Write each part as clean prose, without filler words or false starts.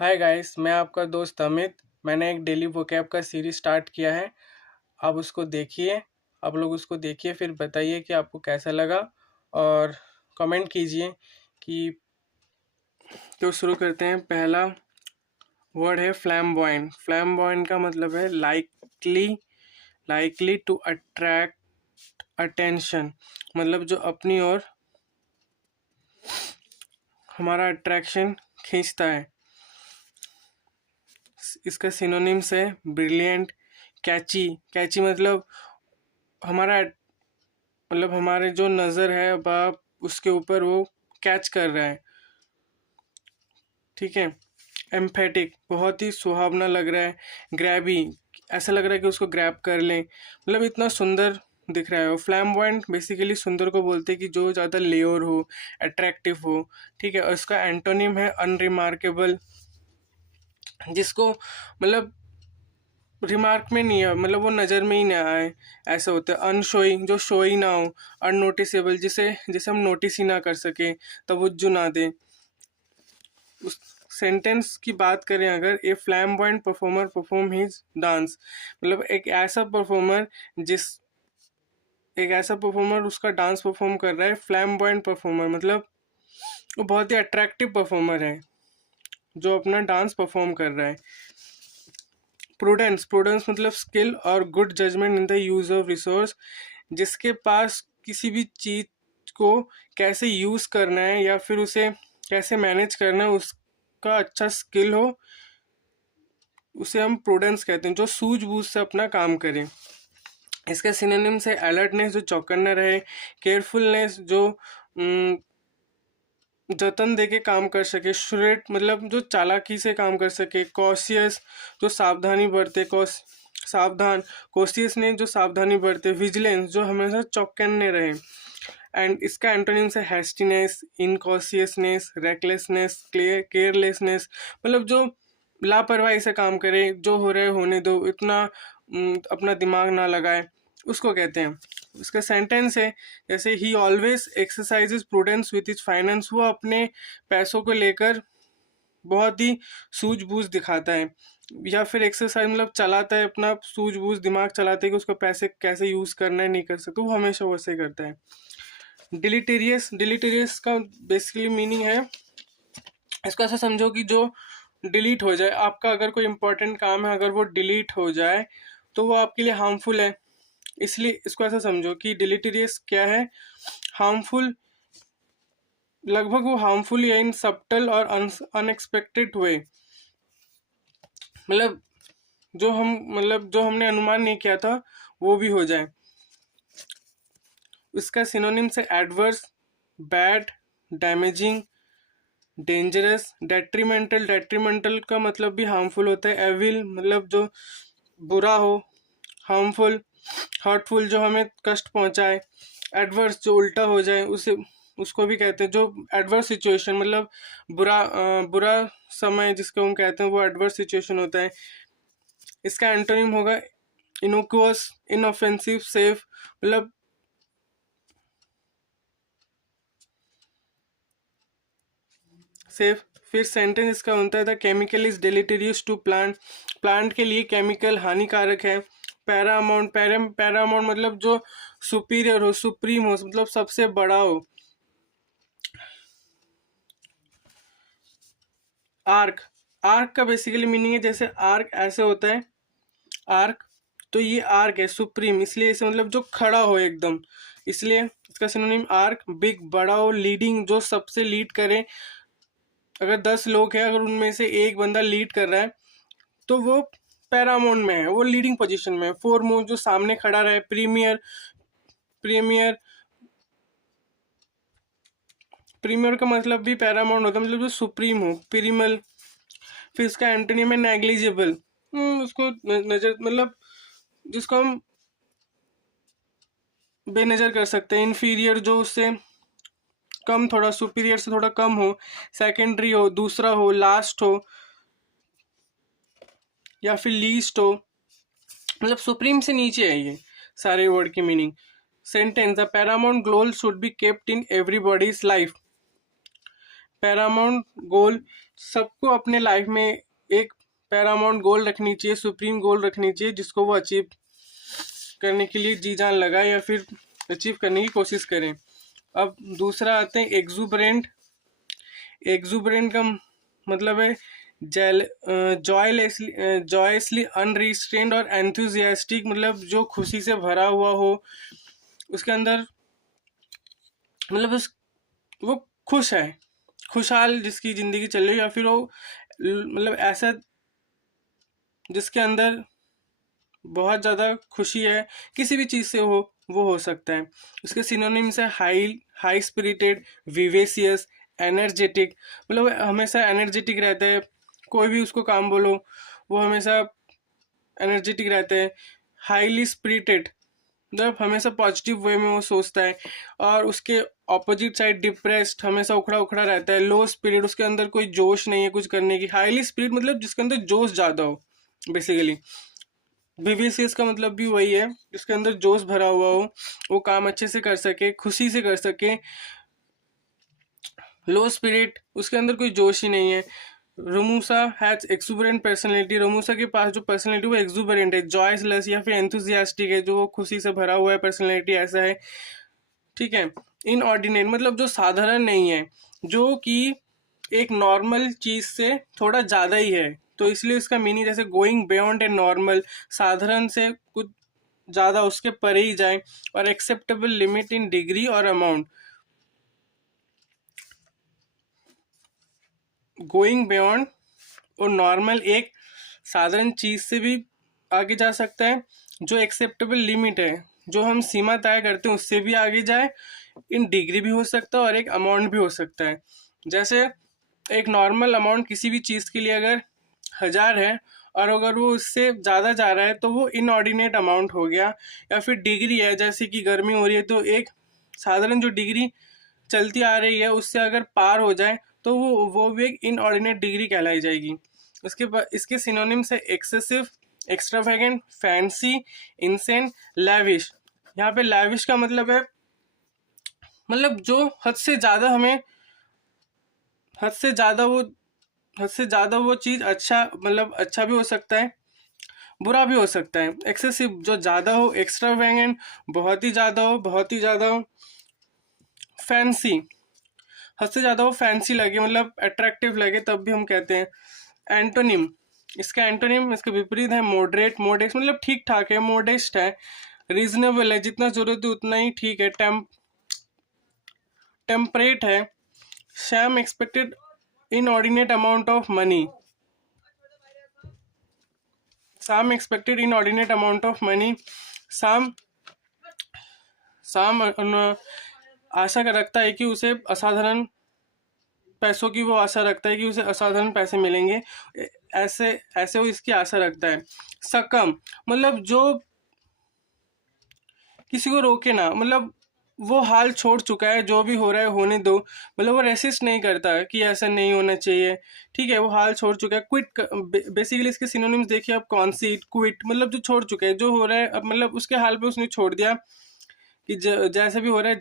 Hi guys, मैं आपका दोस्त अमित। मैंने एक डेली वोकैब का सीरीज स्टार्ट किया है। आप उसको देखिए। आप लोग उसको देखिए, फिर बताइए कि आपको कैसा लगा और कमेंट कीजिए कि। तो शुरू करते हैं। पहला वर्ड है फ्लैम्बॉयंट। फ्लैम्बॉयंट का मतलब है लाइकली टू अट्रैक्ट अटेंशन, मतलब जो अपनी ओर हमारा अट्रैक्शन खींचता है। इसका सिनोनिम्स है ब्रिलियंट, कैची। कैची मतलब हमारा मतलब हमारे जो नज़र है अब आप उसके ऊपर वो कैच कर रहा है। ठीक है। एम्फेटिक, बहुत ही सुहावना लग रहा है। ग्रैबी, ऐसा लग रहा है कि उसको ग्रैब कर लें, मतलब इतना सुंदर दिख रहा है। फ्लैम्बॉयंट बेसिकली सुंदर को बोलते हैं कि जो ज़्यादा लेयर हो, अट्रैक्टिव हो। ठीक है। और इसका एंटोनिम है अनरिमार्केबल, जिसको मतलब रिमार्क में नहीं है, मतलब वो नज़र में ही ना आए, ऐसा होता है। अनशोइंग, जो शोई ना हो। अननोटिसेबल, जिसे जिसे हम नोटिस ही ना कर सके, तवज्जो ना दें। उस सेंटेंस की बात करें अगर, a flamboyant performer perform his dance, मतलब एक ऐसा परफॉर्मर उसका डांस परफॉर्म कर रहा है। फ्लैम्बॉयंट परफॉर्मर मतलब वो बहुत ही अट्रैक्टिव परफॉर्मर है जो अपना डांस परफॉर्म कर रहा है। प्रूडेंस, प्रूडेंस मतलब स्किल और good judgement in the use of resource, जिसके पास किसी भी चीज को कैसे यूज करना है या फिर उसे कैसे मैनेज करना है उसका अच्छा स्किल हो, उसे हम प्रूडेंस कहते हैं। जो सूझबूझ से अपना काम करें। इसका सिनोनिम्स है अलर्टनेस, जो चौकन्ना रहे। केयरफुलनेस, जो जतन दे के काम कर सके। श्रेट मतलब जो चालाकी से काम कर सके। कॉशियस, जो सावधानी बरते। सावधान। कॉशियसनेस, जो सावधानी बरते। विजिलेंस, जो हमेशा चौकन्ने रहे। एंड इसका एंटोनिम्स है हैस्टीनेस, इनकॉशियसनेस, रेकलेसनेस, केयरलेसनेस, मतलब जो लापरवाही से काम करे, जो हो रहे होने दो, इतना अपना दिमाग ना लगाए, उसको कहते हैं। इसका सेंटेंस है जैसे ही always exercises prudence with his finance, वो अपने पैसों को लेकर बहुत ही सूझबूझ दिखाता है, या फिर एक्सरसाइज मतलब चलाता है अपना सूझबूझ, दिमाग चलाते है कि उसको पैसे कैसे यूज करना है, नहीं कर सकते, वो हमेशा वैसे करता है। डिलीटेरियस, डिलीटेरियस का बेसिकली मीनिंग है, इसको ऐसा समझो कि जो डिलीट हो जाए, आपका अगर कोई इंपॉर्टेंट काम है अगर वो डिलीट हो जाए तो वो आपके लिए हार्मफुल है। इसलिए इसको ऐसा समझो कि डिलीटेरियस क्या है, हार्मफुल, लगभग वो हार्मफुल या इन सब्टल और अनएक्सपेक्टेड वे, मतलब जो हमने अनुमान नहीं किया था वो भी हो जाए। इसका सिनोनिम्स है adverse, bad, damaging, dangerous, detrimental. Detrimental का मतलब भी हार्मफुल होता है। एविल मतलब जो बुरा हो। हार्मफुल, हर्टफुल, जो हमें कष्ट पहुंचाए। एडवर्स, जो उल्टा हो जाए, उसे उसको भी कहते हैं। जो एडवर्स सिचुएशन मतलब बुरा समय जिसको हम कहते हैं, वो एडवर्स सिचुएशन होता है। इसका एंटोनिम होगा इनोकुअस, इनऑफेंसिव, सेफ, मतलब सेफ। फिर सेंटेंस इसका होता है the chemical is deleterious to plant, plant के लिए केमिकल हानिकारक है। पैरामाउंट, पैरामाउंट मतलब जो सुपीरियर हो, सुप्रीम हो, मतलब सबसे बड़ा हो। आर्क, आर्क का बेसिकली मीनिंग है जैसे आर्क ऐसे होता है, आर्क, तो ये आर्क है सुप्रीम, इसलिए इसे मतलब जो खड़ा हो एकदम, इसलिए इसका सिनोनिम आर्क। बिग, बड़ा हो। लीडिंग, जो सबसे लीड करे, अगर 10 लोग हैं, अगर उनमें से एक बंदा लीड कर रहा है तो वो पैरामाउंट में है, वो लीडिंग पोजीशन में है। फोरमोस्ट, जो सामने खड़ा रहे। प्रीमियर, प्रीमियर, प्रीमियर का मतलब भी पैरामाउंट होता है, मतलब जो सुप्रीम हो, प्रीमल। फिर इसका एंटोनिम है नेग्लिजिबल, उसको नजर मतलब जिसको हम बेनजर कर सकते हैं। इन्फीरियर, जो उससे कम, थोड़ा सुपीरियर से थोड़ा कम हो। सेकेंडरी हो, दूसरा हो, लास्ट हो, या फिर लीस्ट हो, मतलब सुप्रीम से नीचे है ये सारे वर्ड की meaning. Sentence the paramount goal should be kept in everybody's life. Paramount goal, सबको अपने लाइफ में एक पैरामाउंट गोल रखनी चाहिए, सुप्रीम गोल रखनी चाहिए, जिसको वो अचीव करने के लिए जी जान लगाए या फिर अचीव करने की कोशिश करें। अब दूसरा आते हैं एक्सुबरेंट। एक्सुबरेंट का मतलब है जॉयसली अनरिस्ट्रेन्ड और एंथुजियास्टिक, मतलब जो खुशी से भरा हुआ हो, उसके अंदर मतलब वो खुश है, खुशहाल जिसकी ज़िंदगी चल रही है, या फिर वो मतलब ऐसा जिसके अंदर बहुत ज़्यादा खुशी है किसी भी चीज़ से हो, वो हो सकता है। उसके सिनोनिम्स है हाई हाई स्पिरिटेड, विवेसियस, एनर्जेटिक, मतलब वो हमेशा एनर्जेटिक रहता है, कोई भी उसको काम बोलो वो हमेशा एनर्जेटिक रहते हैं। हाईली स्पिरिटेड मतलब हमेशा पॉजिटिव वे में वो सोचता है, और उसके ऑपोजिट साइड डिप्रेस्ड, हमेशा उखड़ा उखड़ा रहता है। लो स्पिरिट, उसके अंदर कोई जोश नहीं है कुछ करने की। हाईली स्पिरिट मतलब जिसके अंदर जोश ज़्यादा हो बेसिकली। विवेसियस का मतलब भी वही है, जिसके अंदर जोश भरा हुआ हो, वो काम अच्छे से कर सके, खुशी से कर सके। लो स्पिरिट, उसके अंदर कोई जोश ही नहीं है। रोमूसा हैज एक्सुबरेंट पर्सनैलिटी, रोमूसा के पास जो पर्सनैलिटी वो एक्सुबरेंट है, जॉयसलेस या फिर एंथुजियास्टिक है, जो वो खुशी से भरा हुआ है, पर्सनैलिटी ऐसा है। ठीक है। इनऑर्डिनेट मतलब जो साधारण नहीं है, जो कि एक नॉर्मल चीज से थोड़ा ज्यादा ही है, तो इसलिए इसका मीनिंग जैसे गोइंग बियॉन्ड ए नॉर्मल, साधारण से कुछ ज्यादा उसके परे ही जाए। और एक्सेप्टेबल लिमिट इन डिग्री और अमाउंट, गोइंग बियॉन्ड और नॉर्मल एक साधारण चीज से भी आगे जा सकता है, जो एक्सेप्टेबल लिमिट है, जो हम सीमा तय करते हैं उससे भी आगे जाए। इन डिग्री भी हो सकता है और एक अमाउंट भी हो सकता है। जैसे एक नॉर्मल अमाउंट किसी भी चीज़ के लिए अगर 1000 है, और अगर वो उससे ज़्यादा जा रहा है तो वो इनऑर्डिनेट अमाउंट हो गया। या फिर डिग्री है, जैसे कि गर्मी हो रही है तो एक साधारण जो डिग्री चलती आ रही है उससे अगर पार हो जाए तो वो भी एक इनऑर्डिनेट डिग्री कहलाई जाएगी। इसके सिनोनिम्स है excessive, extravagant, fancy, insane, lavish. यहाँ पे लैविश का मतलब है मतलब जो हद से ज़्यादा हमें, हद से ज़्यादा वो हद से ज़्यादा वो चीज़ अच्छा, मतलब अच्छा भी हो सकता है, बुरा भी हो सकता है। एक्सेसिव जो ज़्यादा हो, एक्स्ट्रावेगेंट बहुत ही ज़्यादा हो, बहुत ही ज़्यादा हो। फैंसी हद से ज़्यादा वो फैंसी लगे, मतलब अट्रैक्टिव लगे, तब भी हम कहते हैं। एंटोनिम, इसका एंटोनिम इसके विपरीत है मॉडरेट, मोडेस्ट मतलब ठीक ठाक है, मोडेस्ट है। रीजनेबल है, जितना जरूरत है उतना ही ठीक है। टेम्परेट है। Sam expected inordinate amount of money, Sam expected inordinate amount of money. Sam Sam आशा कर रखता है कि उसे असाधारण पैसों की वो आशा रखता है कि उसे असाधारण पैसे मिलेंगे, ऐसे ऐसे वो इसकी आशा रखता है। सकम मतलब जो किसी को रोके ना, मतलब वो हाल छोड़ चुका है, जो भी हो रहा है होने दो, मतलब वो रेसिस्ट नहीं करता कि ऐसा नहीं होना चाहिए। ठीक है, वो हाल छोड़ चुका है। क्विट बेसिकली इसके सिनोनिम्स देखिए आप, कॉन्सीड, क्विट मतलब जो छोड़ चुके हैं, जो हो रहा है अब मतलब उसके हाल पे उसने छोड़ दिया कि जैसे भी हो रहा है,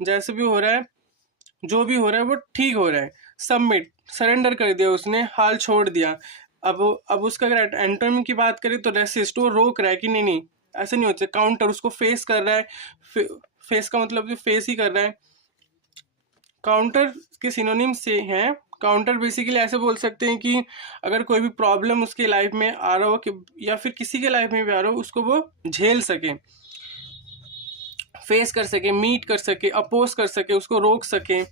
जैसे भी हो रहा है, जो भी हो रहा है वो ठीक हो रहा है। सबमिट सरेंडर कर दिया उसने, हाल छोड़ दिया। अब उसका अगर एंटोनिम की बात करें तो रेसिस्ट, वो रोक रहा है कि नहीं नहीं ऐसे नहीं होता। काउंटर उसको फेस कर रहा है, फेस का मतलब जो फेस ही कर रहा है। काउंटर के सिनोनिम से हैं। काउंटर बेसिकली ऐसे बोल सकते हैं कि अगर कोई भी प्रॉब्लम उसके लाइफ में आ रहा हो कि या फिर किसी के लाइफ में भी आ रहा हो, उसको वो झेल सके, फेस कर सके, मीट कर सके, अपोज कर सके, उसको रोक सके।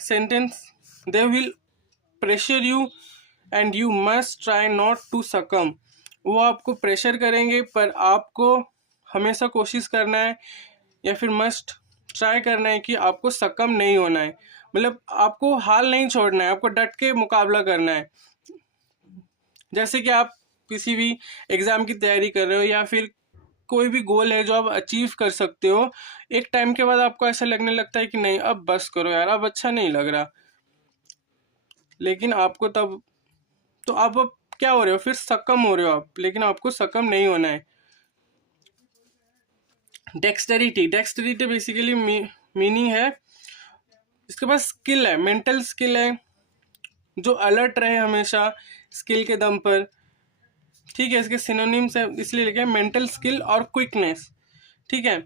Sentence, they will pressure you and you must try not to succumb, वो आपको प्रेशर करेंगे पर आपको हमेशा कोशिश करना है, या फिर मस्ट ट्राई करना है कि आपको सकम नहीं होना है, मतलब आपको हाल नहीं छोड़ना है, आपको डट के मुकाबला करना है। जैसे कि आप किसी भी एग्ज़ाम की तैयारी कर रहे हो, या फिर कोई भी गोल है जो आप अचीव कर सकते हो, एक टाइम के बाद आपको ऐसा लगने लगता है कि नहीं अब बस करो यार, अब अच्छा नहीं लग रहा, लेकिन आपको तब तो आप अब क्या हो रहे हो, फिर सकम हो रहे हो आप, लेकिन आपको सकम नहीं होना है। डेक्सटेरिटी, डेक्सटेरिटी बेसिकली मीनिंग है इसके पास स्किल है, मेंटल स्किल है, जो अलर्ट रहे हमेशा स्किल के दम पर। ठीक है, इसके सिनोनिम्स है इसलिए लिखे मेंटल स्किल और क्विकनेस। ठीक है,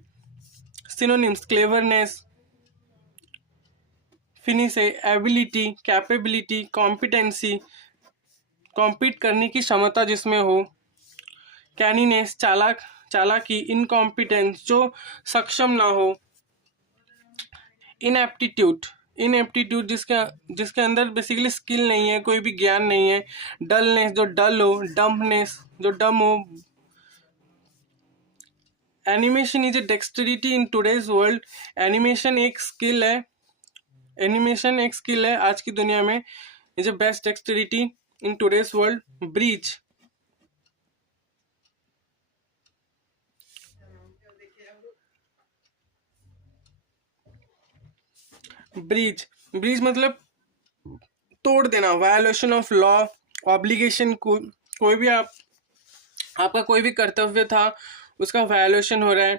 सिनोनिम्स क्लेवरनेस, फिनिश है एबिलिटी, कैपेबिलिटी, कॉम्पिटेंसी, कॉम्पीट करने की क्षमता जिसमें हो, कैनिनेस चालाकी, इनकॉम्पिटेंस जो सक्षम ना हो, इनएप्टीट्यूड जिसके अंदर बेसिकली स्किल नहीं है, कोई भी ज्ञान नहीं है, डलनेस जो डल हो, डम्पनेस जो डम हो। Animation is a dexterity in today's world. Animation एक स्किल है, आज की दुनिया में। Is a best dexterity in today's world. Breach मतलब तोड़ देना, वायोलेशन ऑफ लॉ, ऑब्लिगेशन को, कोई भी आपका कोई भी कर्तव्य था उसका वायोलेशन हो रहा है।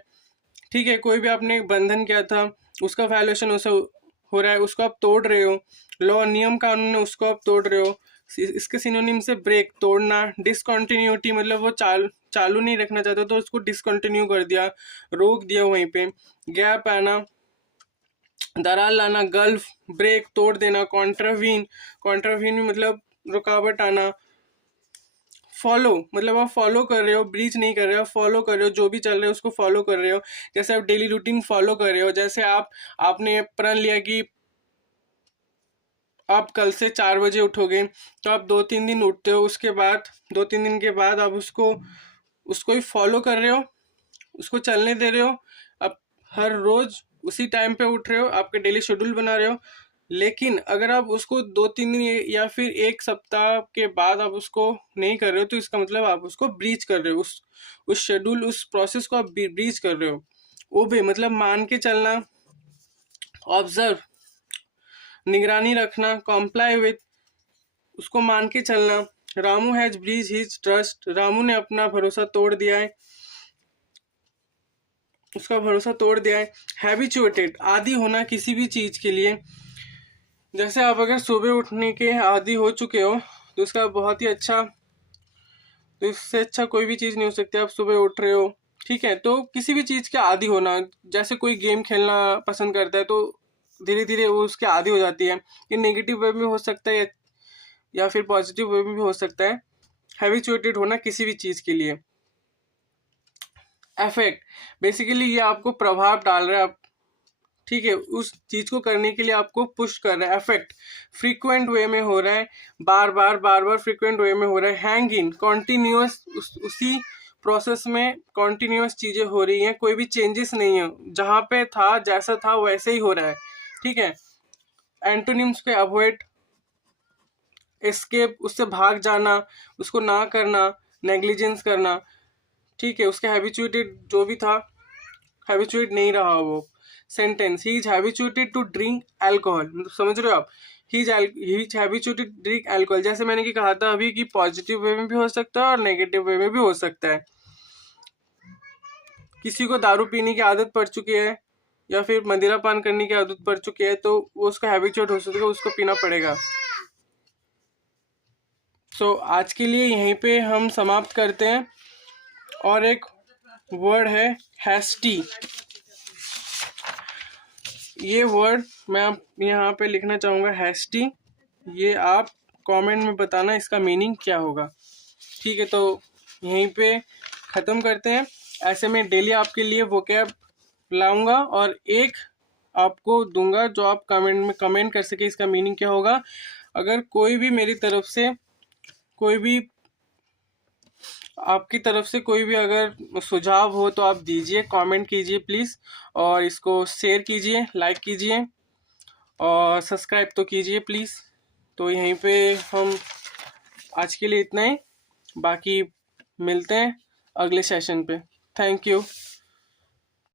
ठीक है, कोई भी आपने बंधन किया था उसका वायोलेशन उसे हो रहा है, उसको आप तोड़ रहे हो। लॉ नियम कानून है उसको आप तोड़ रहे हो। इसके सिनोनिम से ब्रेक तोड़ना, डिसकंटिन्यूटी मतलब वो चालू नहीं रखना चाहता तो उसको डिसकंटिन्यू कर दिया, रोक दिया वहीं पे। गैप आना, दरार लाना, गल्फ, ब्रेक तोड़ देना। कॉन्ट्रावीन मतलब रुकावट आना। फॉलो मतलब आप फॉलो कर रहे हो, ब्रीच नहीं कर रहे हो, फॉलो कर रहे हो, जो भी चल रहा है उसको फॉलो कर रहे हो। जैसे आप डेली रूटीन फॉलो कर रहे हो, जैसे आपने प्रण लिया कि आप कल से 4 बजे उठोगे, तो आप 2-3 दिन उठते हो, उसके बाद 2-3 दिन के बाद आप उसको ही फॉलो कर रहे हो, उसको चलने दे रहे हो। आप हर रोज उसी टाइम पे उठ रहे हो, आपके डेली शेड्यूल बना रहे हो। लेकिन अगर आप उसको 2-3 दिन या फिर 1 सप्ताह के बाद आप उसको नहीं कर रहे हो, तो इसका मतलब आप उसको ब्रीच कर रहे हो, उस शेड्यूल, उस प्रोसेस को आप ब्रीच कर रहे हो। ओबे मतलब मान के चलना, ऑब्जर्व निगरानी रखना, कॉम्प्लाई विथ उसको मान के चलना। Ramu has breach his trust, Ramu ने अपना भरोसा तोड़ दिया है, उसका भरोसा तोड़ दिया है। हैबिचुएटेड आदी होना किसी भी चीज के लिए। जैसे आप अगर सुबह उठने के आदी हो चुके हो तो उसका बहुत ही अच्छा, तो इससे अच्छा कोई भी चीज नहीं हो सकती। आप सुबह उठ रहे हो, ठीक है, तो किसी भी चीज के आदी होना, जैसे कोई गेम खेलना पसंद करता है तो धीरे धीरे वो उसके आदी हो जाती है। ये नेगेटिव वे में हो सकता है या फिर पॉजिटिव वे में भी हो सकता है। हैबिचुएटेड होना किसी भी चीज के लिए। अफेक्ट बेसिकली ये आपको प्रभाव डाल रहा है, ठीक है, उस चीज को करने के लिए आपको पुश कर रहा है। अफेक्ट फ्रीक्वेंट वे में हो रहा है, बार बार फ्रीक्वेंट वे में हो रहा है। हैंग इन कॉन्टिन्यूअस, उसी प्रोसेस में कॉन्टिन्यूअस चीजें हो रही हैं, कोई भी चेंजेस नहीं है, जहां पे था जैसा था वैसे ही हो रहा है। ठीक है, एंटोनिम्स पे अवॉइड, एस्केप उससे भाग जाना, उसको ना करना, नेग्लिजेंस करना। ठीक है, उसके हैबिचुएटेड जो भी था, हैबिचुएट नहीं रहा वो। Sentence he is habituated to drink alcohol, समझ रहे हो आप, he is habituated drink alcohol. जैसे मैंने कहा था अभी कि पॉजिटिव वे में भी हो सकता है और नेगेटिव वे में भी हो सकता है। किसी को दारू पीने की आदत पड़ चुकी है या फिर मदिरा पान करने की आदत पड़ चुकी है तो वो उसका हैबिचुएट हो सकता है, उसको पीना पड़ेगा। सो आज के लिए यहीं पे हम समाप्त करते हैं। और एक वर्ड है हैस्टी, ये वर्ड मैं यहाँ पे लिखना चाहूँगा हैस्टी। ये आप कमेंट में बताना इसका मीनिंग क्या होगा। ठीक है, तो यहीं पे ख़त्म करते हैं। ऐसे में डेली आपके लिए वोकैब लाऊंगा और एक आपको दूंगा जो आप कमेंट में कमेंट कर सके इसका मीनिंग क्या होगा। अगर कोई भी मेरी तरफ से कोई भी आपकी तरफ से कोई भी अगर सुझाव हो तो आप दीजिए, कमेंट कीजिए प्लीज़, और इसको शेयर कीजिए, लाइक कीजिए और सब्सक्राइब तो कीजिए प्लीज़। तो यहीं पे हम आज के लिए इतना ही, बाकी मिलते हैं अगले सेशन पे। Thank you.